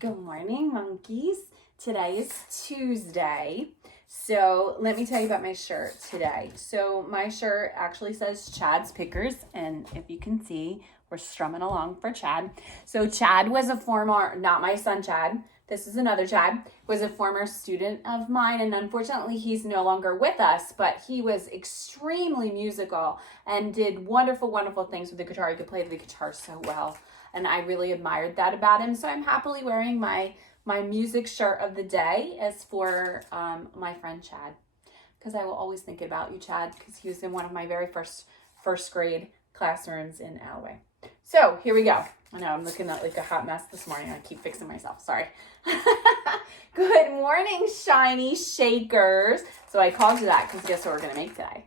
Good morning, monkeys. Today is Tuesday. So let me tell you about my shirt today. So my shirt actually says Chad's Pickers, and if you can see, we're strumming along for Chad. So Chad was a former, not my son Chad, this is another Chad, was a former student of mine, and unfortunately he's no longer with us, but he was extremely musical and did wonderful, wonderful things with the guitar. He could play the guitar so well. And I really admired that about him. So I'm happily wearing my music shirt of the day as for my friend Chad. Because I will always think about you, Chad, because he was in one of my very first grade classrooms in Alway. So here we go. I know I'm looking at like a hot mess this morning. I keep fixing myself. Sorry. Good morning, shiny shakers. So I called you that because guess what we're going to make today?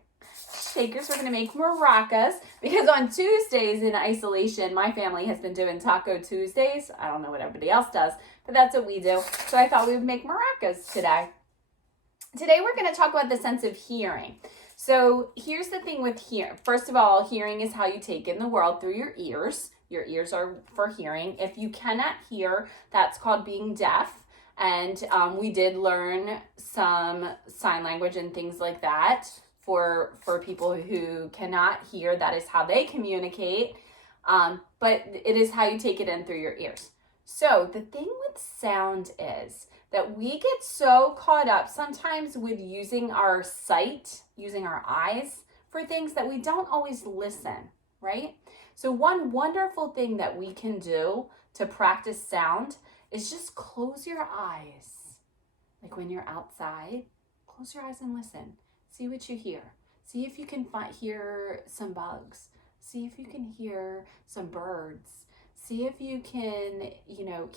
Shakers. We're going to make maracas because on Tuesdays in isolation, my family has been doing Taco Tuesdays. I don't know what everybody else does, but that's what we do. So I thought we would make maracas today. Today we're going to talk about the sense of hearing. So here's the thing with hearing. First of all, hearing is how you take in the world through your ears. Your ears are for hearing. If you cannot hear, that's called being deaf. And we did learn some sign language and things like that. For people who cannot hear, that is how they communicate, but it is how you take it in through your ears. So the thing with sound is that we get so caught up sometimes with using our sight, using our eyes for things that we don't always listen, right? So one wonderful thing that we can do to practice sound is just close your eyes. Like when you're outside, close your eyes and listen. See what you hear. See if you can hear some bugs. See if you can hear some birds. See if you can,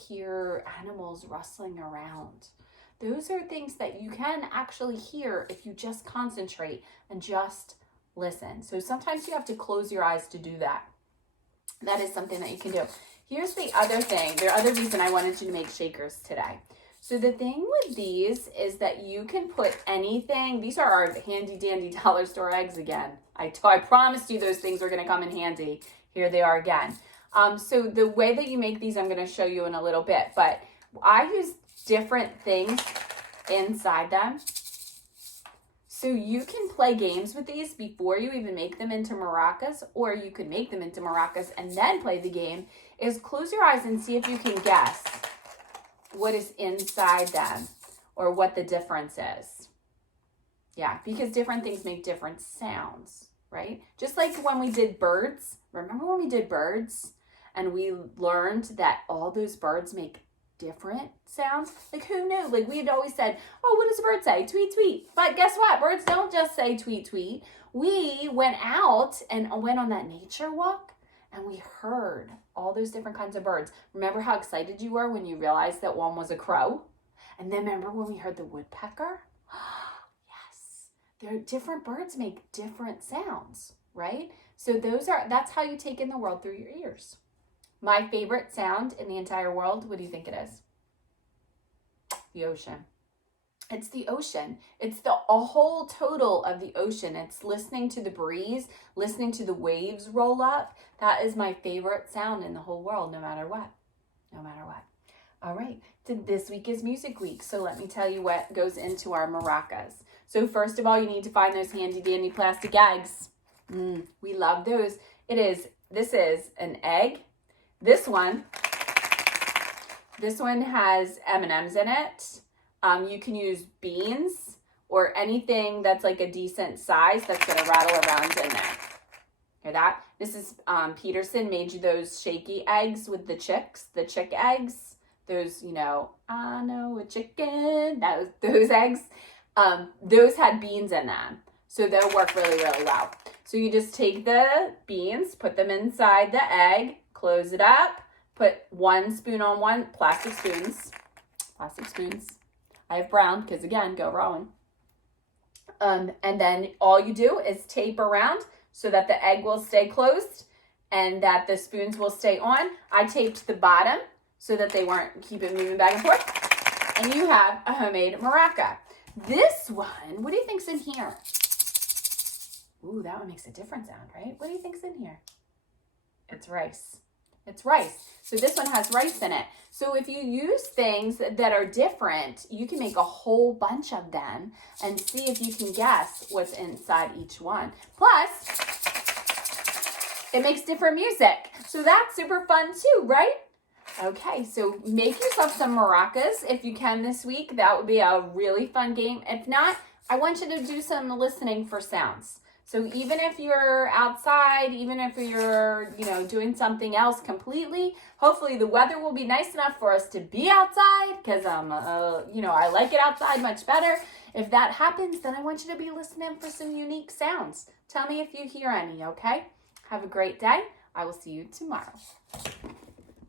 hear animals rustling around. Those are things that you can actually hear if you just concentrate and just listen. So sometimes you have to close your eyes to do that. That is something that you can do. Here's the other thing. The other reason I wanted you to make shakers today. So the thing with these is that you can put anything. These are our handy dandy dollar store eggs again. I promised you those things were going to come in handy. Here they are again. So the way that you make these, I'm going to show you in a little bit. But I use different things inside them. So you can play games with these before you even make them into maracas, or you could make them into maracas and then play the game. Is close your eyes and see if you can guess what is inside them or what the difference is. Yeah, because different things make different sounds, right? Just like when we did birds. Remember when we did birds and we learned that all those birds make different sounds? Like who knew? Like we had always said, oh, what does a bird say? Tweet, tweet. But guess what? Birds don't just say tweet, tweet. We went out and went on that nature walk and we heard all those different kinds of birds. Remember how excited you were when you realized that one was a crow? And then remember when we heard the woodpecker? Yes, different birds make different sounds, right? So that's how you take in the world through your ears. My favorite sound in the entire world, what do you think it is? The ocean. It's the ocean. It's a whole total of the ocean. It's listening to the breeze, listening to the waves roll up. That is my favorite sound in the whole world, no matter what. No matter what. All right. This week is Music Week. So let me tell you what goes into our maracas. So first of all, you need to find those handy dandy plastic eggs. We love those. This is an egg. This one has M&Ms in it. You can use beans or anything that's like a decent size that's going to rattle around in there. Hear that? Mrs. Peterson made you those shaky eggs with the chick eggs. Those, I know a chicken, those eggs. Those had beans in them. So they'll work really, really well. So you just take the beans, put them inside the egg, close it up, put 1 spoon on one, plastic spoons. I have brown because, again, go Rowan. And then all you do is tape around so that the egg will stay closed and that the spoons will stay on. I taped the bottom so that they keep it moving back and forth. And you have a homemade maraca. This one, what do you think's in here? Ooh, that one makes a different sound, right? What do you think's in here? It's rice. It's rice. So this one has rice in it. So if you use things that are different, you can make a whole bunch of them and see if you can guess what's inside each one. Plus, it makes different music. So that's super fun too, right? Okay, so make yourself some maracas if you can this week. That would be a really fun game. If not, I want you to do some listening for sounds. So even if you're outside, even if you're, doing something else completely, hopefully the weather will be nice enough for us to be outside because, I like it outside much better. If that happens, then I want you to be listening for some unique sounds. Tell me if you hear any, okay? Have a great day. I will see you tomorrow.